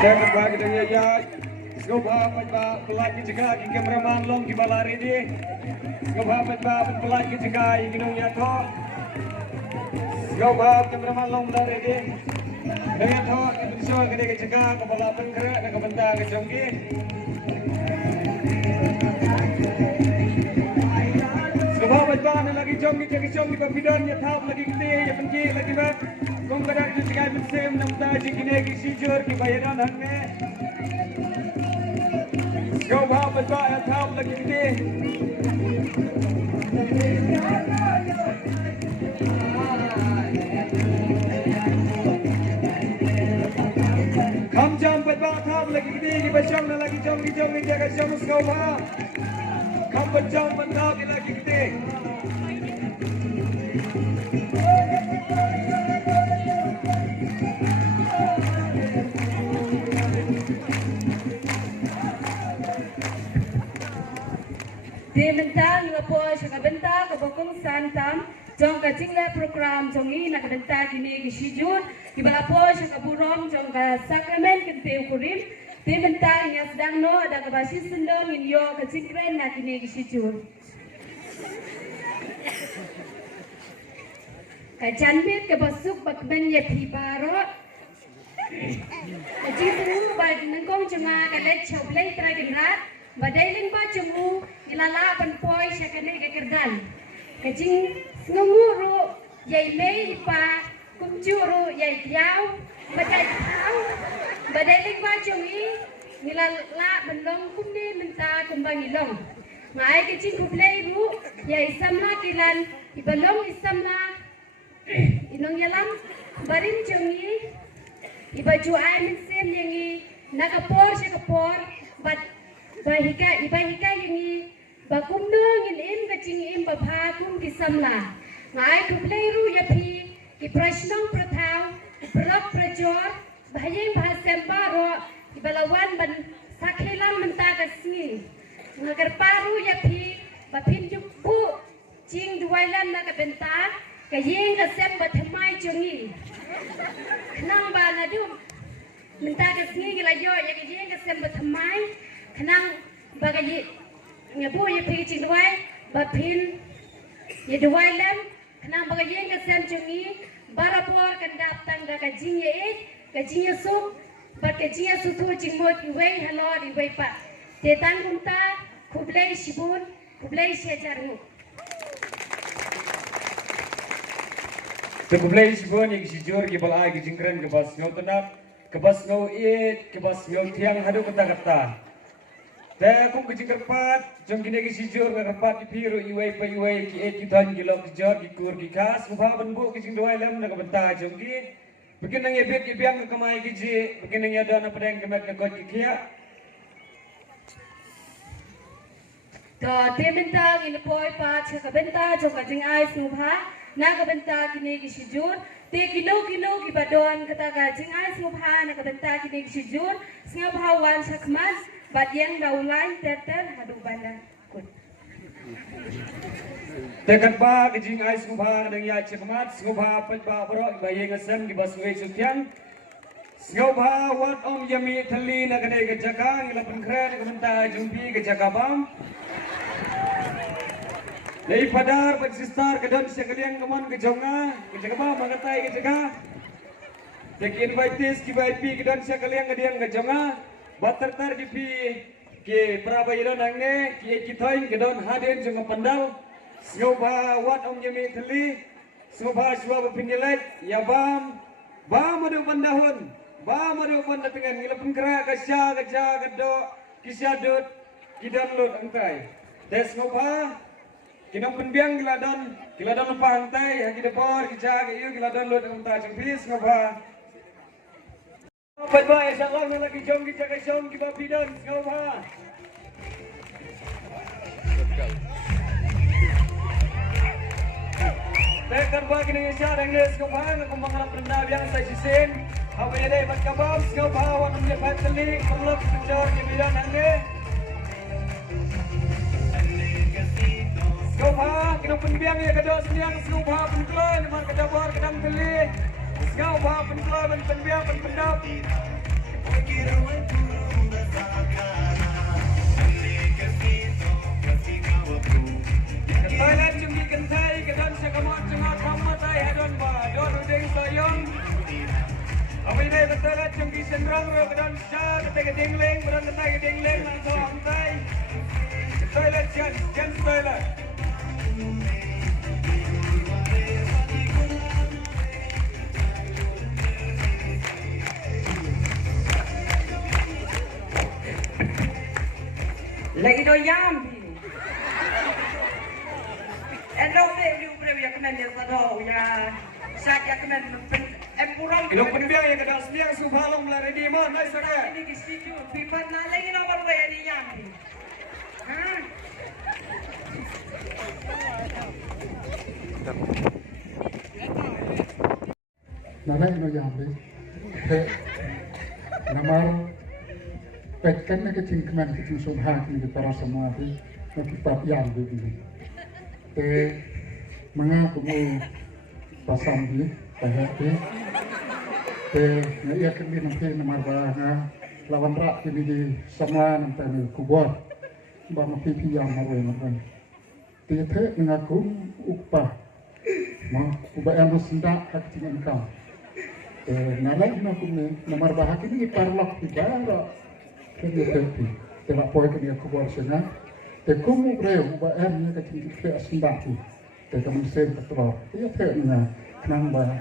Jangan bagi dengan ya. Skopa pelagi juga kameraman long di balari ini. Skopa pelagi juga ginung nyato. Skopa kameraman long balari ini. Dengan to Indonesia gede juga kepala penggerak dan kebentar kejonggi. Skopa lagi jonggi jaga jonggi babidan ya tahap lagi gede ya penci lagi bang. Kong kadang juga mesim namta jikine kisijur kibayaran hangne. Skopa ya tahap lagi gede. Kam jam tahap lagi gede di bacang lagi jonggi jaga jong skopa. Kam bacang tahap lagi gede. Di bentang lapo sa bentang kabukong santam jong ka jingla program jongi nak bentang kini kisijun ibala po sa kaburong jong ka sakramen kente ukurim di bentang yang sedang no ada kabasis sendong inyo ka jingkren na kini kisijun kajanmit kabasuk bakmen ya pibaro kajibu ba nangkong jonga kalet choblay traginrat badailing ba jemu ilala panpoy siya kani kekirdan kajing ngumuro yay may pa kumjuro yay diyaw badai tau badailing ba jemu ilala bandong kumni menta kumbang ilong ngai kajing kublay ru yay samla kilan ibalong isamla inong yalam barin jemu ibaju ay minsim yangi nakapor siya kapor but bahika yangi bakumnong in kacing im babha kum kisamla ngai kupleiru yapi ki prashnong prathau prok prajor bahayeng bahasem paro ibalawan ban sakhelang menta kasni ngagar paru yapi bapin juppu jing duwailan na kabenta kayeng kasem bathamai jongi nang bana dum menta kasni gilayo yakayeng kasem bathamai kenang bagai nyabu ye pergi cing duai bapin ye duai lem kenang bagai ye ngasem jungi barapor kendap tang da kajing ye sup bat kajing ye sutu cing mot iwei halor iwei pa tetan kumta kublai shibun kublai shejarmu Kublai shibun yang sijur ki bal ai ki jingkren ke bas ngau tenap ke bas ngau it ke bas ngau tiang hadu kata-kata. Dah aku kerja kerpat, jom kini kisijur kerpat di piru iway pa iway ki et kitan gilok kijor kikur kikas, mubah benbu kising doai lem nak bentar jom ki, begin nang ebet ibiang kekamai kiji, begin nang yada na pedang kemet kekot kikia. To tementar in poi pa chakabentar jom kajing ais mubah, nak bentar kini kisijur. Te kilo ki badon kata kajing ais mubah nak bentar kini kisijur, singa bahawan sakmas. Bagian daulan teter hadu bandar kut. Tekan ba kejing ais ngubah dengan ya cekmat, ngubah penba berok bayang asam di baswe sutian. Ngubah wat om yami thali nak kene kejaka ngila penkren kementa jumpi kejaka bam. Dari padar bersistar kedon sekalian keman kejonga kejaka bam mengatai kejaka. Tekin baitis ki baipi kedon sekalian kediang kejonga. Batar di pi ke prabayiran angne ki kithain gedon haden jeng pandal syoba wat om yemi theli syoba shwa pindilet ya bam adu pandahun adu pandatengan ngilapun kera kasya gado kisyadut kidan lut angkai des ngoba kinam penbiang giladon pantai haki depor kica kiyu giladon lut angkai jempis ngoba Bye-bye, insyaAllah yang lagi jom kita ke jom kita bidan sekarang. Tekan bagi Indonesia dan Inggris sekarang kembangan perendah yang saya sisin. Apa yang ada mat kabam sekarang wan menjadi telik perlu kejar di bidan angge. Sekarang kita penbiang ya kedua senian sekarang penkelola memang kedabar kedang telik. Ngau ba penkelola penbiang pendap senrong ro kedon jar ke dingleng beron ke dingleng langsung ontai toilet jan toilet lagi doyam endo be liu bre ya kemen ya sado ya sat ya kemen empurong ilong penbiang yang kedal sembiang subhalong melari di mon nice okay ini di situ pipan na lagi nomor we di yam ha Nanay no yambi namar petkan na kecing keman kecing subhan ni para semua ti kita yambi ni mga kumu pasang ni tahati na iya kami nampi namar ba lawan rak kini di sama nampi ni kubor ba mapipi yang marwe marwe ti mengaku upah mau ubah yang sendak hak tinggal kau nalai na kumi namar bahak ini parlok ibara kini tepi telah poin kini aku buat sana kumu breu ubah yang kecil kecil sendak tu kamu sen ketror ia terna kenang bah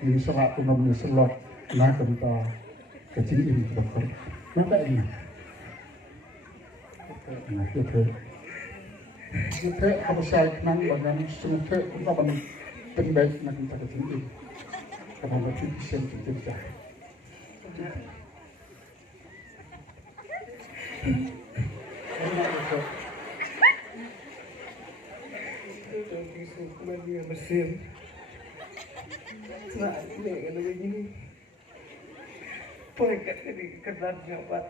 ini selat tu namanya selot nak kita kecil ini berkor maka ini nah itu apa saya kenang bagan semua kita bangun penbaik nak kita kecil ini karena berarti bisa kita mesin nah ini ada begini poin kat ni kertas nyabat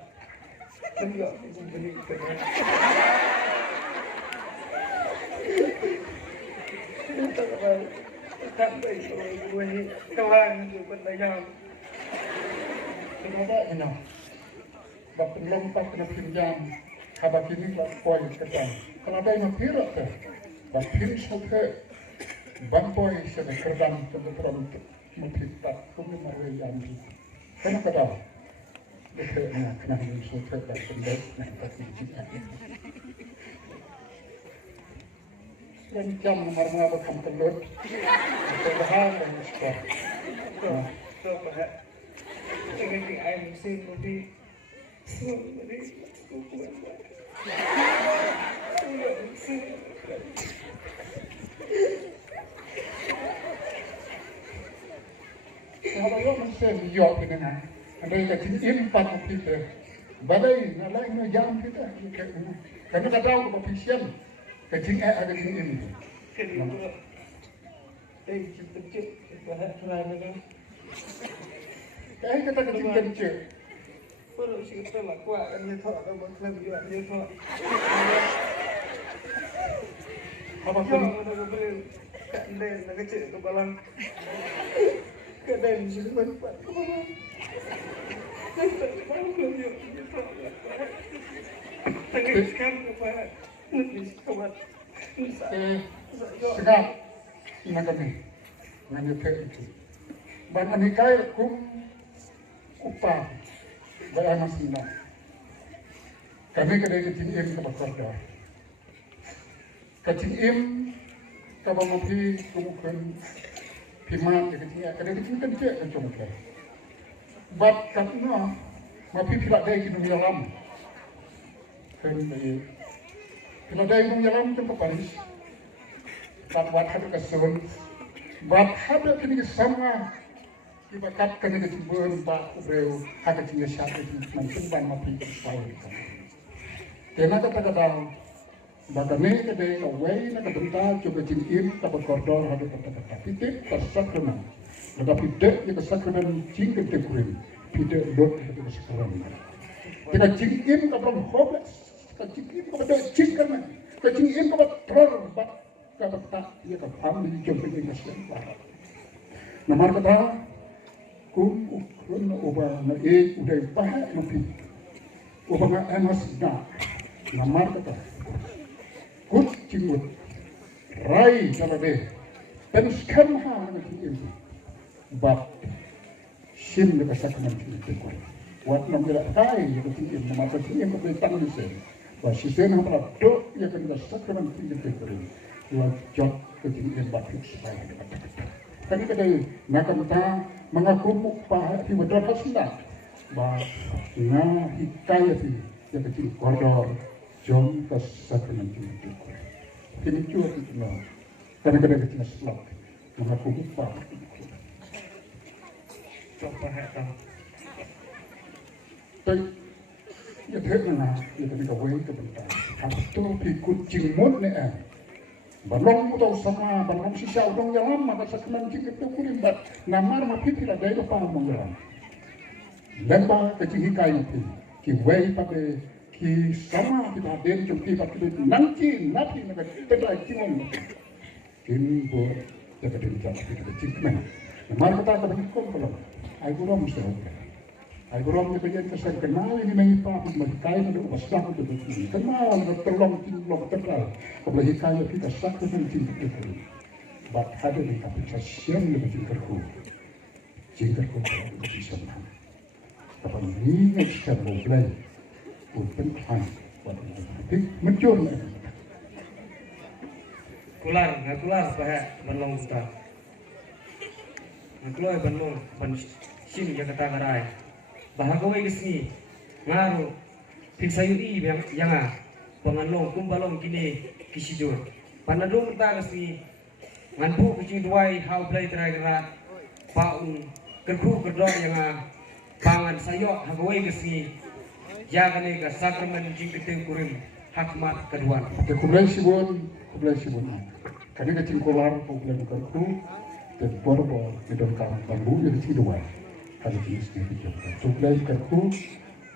enggak beli kertas sampai gue kawan itu pendayang kenapa ini bab lompat kena pinjam habak ini lah poin kata kenapa ini pirak tu bab pirik sampai bamboy sebe kerdan kebetulan untuk mempitak kumi marwe yangi kena kata dekatnya kena musuh terhadap pendek nak tak dijinak dan jam nomor mengapa kamu kelut berbahan dan sport so pak dengan di air mesin di semua di kukuan kalau masih lihat dengan ada yang kecil empat kita badai nalai no jam kita karena kita tahu kepolisian kecil ada kecil ini kedua cepet bahas kerana kayak kita kecil perlu kita lakukan dia thọ đâu mà làm gì dia thọ apa cho pun nó có cái cạn đèn là cái chuyện của bà Lan cái đèn chỉ vẫn bật của bà Lan nó tự bao nhiêu nhiều dia thọ thằng cái cam của bà nó đi không ăn sedap nagami nanyute itu ban anikai kum upah bayana sina kami kedai kecil im ke bakarda kecil im ke bamapi kumukan piman ke kecil kedai kecil kan dia kan cuma ke bat katna mapi pilak dai kinu yalam kan dai pilak dai kinu yalam tu Paris bat wat hadu kasun bat hadu kini sama ibakat kena kecubur bak ubreu hak kecil syat itu mungkin ban mapi sekali. Karena kata bagane kede away na kebentar coba cincin tak koridor hadu kata titik tersakuna. Tetapi dek ni tersakuna cing ketegurin tidak dot hadu kesekarang. Kita cincin kabram hopeless, kita cincin kepada cingkan, kita cincin kepada teror bak kata tak ia kafam di jumpa dengan siapa. Nomor kata kum ubah na udah pahat mapi ubah na emas na namar kata kut cingut rai jalabe dan skam ha na cingut bab sim de pasak na cingut Wat nam ila kai ya ketingin nama ketingin ke petang di sen. Wa sisen hamra do ya kan da sakramen tinggi tekerin. Wa jok ketingin batik supaya dapat. Kami kadai nakam ta mengaku mukpa di wadar hasna. Ba na hikayati ya ketingin koridor jom ke sakramen tinggi tekerin. Kini cuat itu no. Kami kadai ketingin selak mengaku mukpa. Coba hetang. Tapi ya terkenal, ya tapi kau ini kebetulan. Atau pikut cimut ni balong atau sama balong sisa udang yang lama masa keman cing itu kulimbat namar mapi tidak ada apa mengeram. Lemba kecing hikai itu, kiwei pakai ki sama kita ada cungki pakai nanti naga pedai cimon. Kini buat jaga diri jaga kita cing mana. Namar kata kata kau kalau, aku ram mesti. Aku ram ni bagian kesan kenal ini mengipa berkai ada ubaslah itu betul. Kenal terlong terkenal. Kalau hikaya kita sakit dan cinta itu. Bat ada di kapasitas lebih cintaku. Cintaku lebih sama. Tapi ini secara mulai pun han. Tapi muncul. Kular, nggak kular bahaya balong kita. Nggak kular balong, ban sini yang kata ngarai. Bahagawai kesini ngaruh piksayui yang penganong kumbalong kini kisidur panadung kita kesini nganpu kecing duai hau play terakhir paung kerku kedok yang pangan sayo hagawai kesini jaga nih ke sakramen jing keteng kurim hakmat kedua. Kublai sibun. Kami kecing kolar kublai kerku dan borbo medon karang bambu yang kecing duai. Kalau jenis ini suplai kerku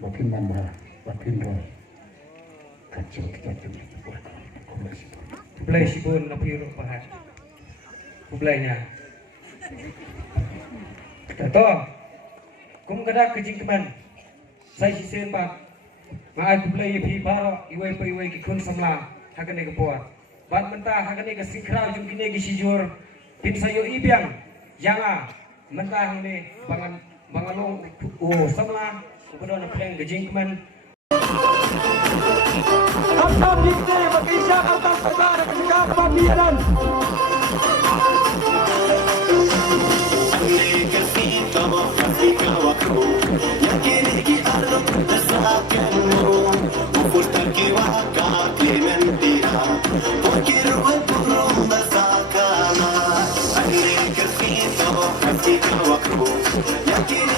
makin nambah makin roh kacau kita terus kublai sibun lebih pahat kublainya tato kum kada kecing keman saya sisen pak maaf kublai lebih baro iwai kikun samla hakan nih kepuat bat mentah hakan nih kesikra jum kini kisijur pin sayo ibiang janga mentah ini bangalong samla kemudian pleng gejing keman Akan dikte berkisah atas saudara ketika kematian Yakin